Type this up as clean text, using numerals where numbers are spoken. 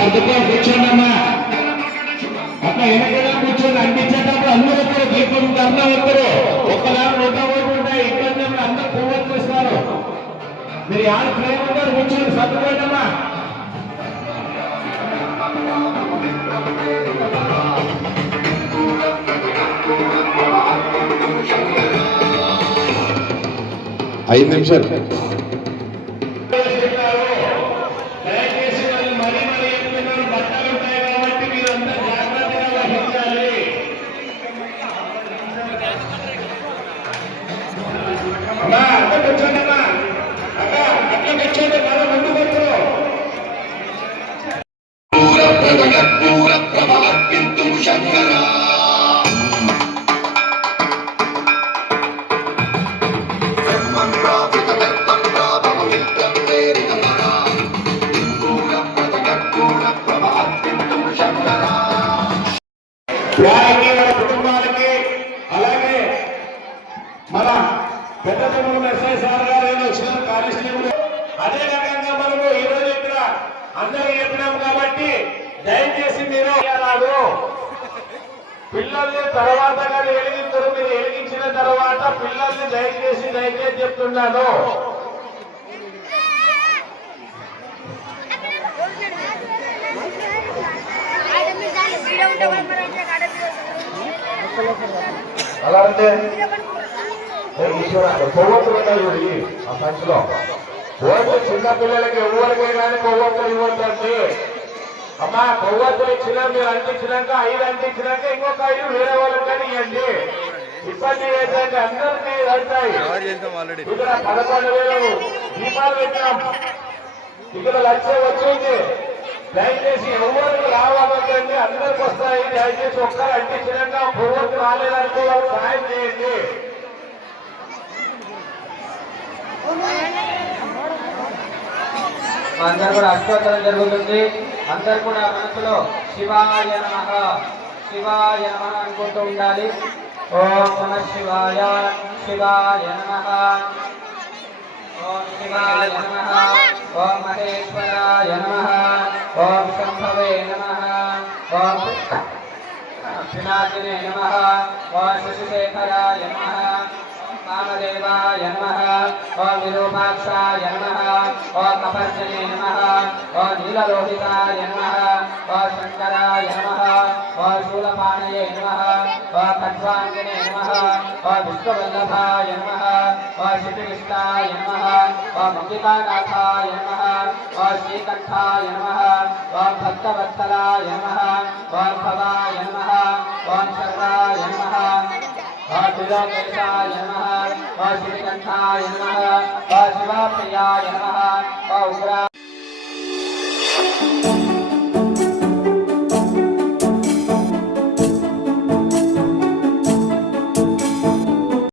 సర్దుకొని కూర్చోండమ్మా. అట్లా వెనకలా కూర్చొని అంటించేటప్పుడు అందరూ ఒకరు దీపం ధర్నా ఒకరు ఒక్కదాని ఒకటి ఉంటాయి. ఇబ్బంది అందరూ పువ్వులు ఇస్తారు. మీరు ఆడ ప్రేమ ఉంటారు కూర్చొని సర్దుకోండమ్మా. ఐదు నిమిషాలు కుటుంబాలకి అలాగే మన పెద్ద తమ్ముడు ఎస్ఐ సార్ గారు వచ్చిన కానిస్టేబుల్ అదే రకంగా మనము ఈ రోజు ఇక్కడ అందరూ చెప్పినాం కాబట్టి దయచేసి మీరు పిల్లల్ని తర్వాత కానీ వెలిగించరు. మీరు వెలిగించిన తర్వాత పిల్లల్ని దయచేసి చెప్తున్నాను. అలా అంటే కొవ్వొత్తులు ఉన్నాయి ఆ సంచిలో. ఓట్లు చిన్న పిల్లలకి ఎవరికే కానీ కొవ్వొత్తులు ఇవ్వద్దండి. అమ్మా కొవ్వొత్తులు ఇచ్చినా మీరు అంటించినాక 5 అంటించినాక ఇంకొక 5 వేరే వాళ్ళకి కానీ ఇవ్వండి. ఇబ్బంది ఏంటంటే అందరికీ వెళ్తాయి. ఇక్కడ 11,000 దీపాలు పెట్టినాం. ఇక్కడ 1,00,000 వచ్చింది. దయచేసి ఎవరికి రావాలంటే అందరికి వస్తాయి. దయచేసి ఒక్కరు అంటించినాక ఎవరికి రాలేదంటే వాళ్ళు సాయం చేయండి. అందరు కూడా అష్టోత్తరం జరుగుతుంది. అందరు కూడా మనసులో శివాయ నమః శివాయ నమః అనుకుంటూ ఉండాలి. ఓం నమః శివాయ శివాయ నమః ఓం శివాయ నమః ఓం మహేశ్వరాయ నమః ఓం శంభవే నమః ఓం పినాకినే నమః ఓం శశిశేఖరాయ నమః కామదేవాయ నమః ఓం విరూపాక్షాయ నమః ఓం కపర్జనే నమః ఓం నీలలోహితాయ నమః ఓం శంకరాయ నమః ఓం శూలపాణయే నమః ఓం ఖడ్వాంగినే నమః ఓం విశ్వవల్లభాయ నమః ఓం శ్రీకృష్ణాయ నమః ఓం అంబికానాథాయ నమః ఓం శ్రీకంఠాయ నమః ఓం భక్తవత్సలాయ నమః ఓం భవాయ నమః ఓం శర్వాయ నమః ఓం శివకేశాయ నమః ఓం శ్రీకంఠాయ నమః ఓం శివప్రియాయ నమః ఓం ఉగ్ర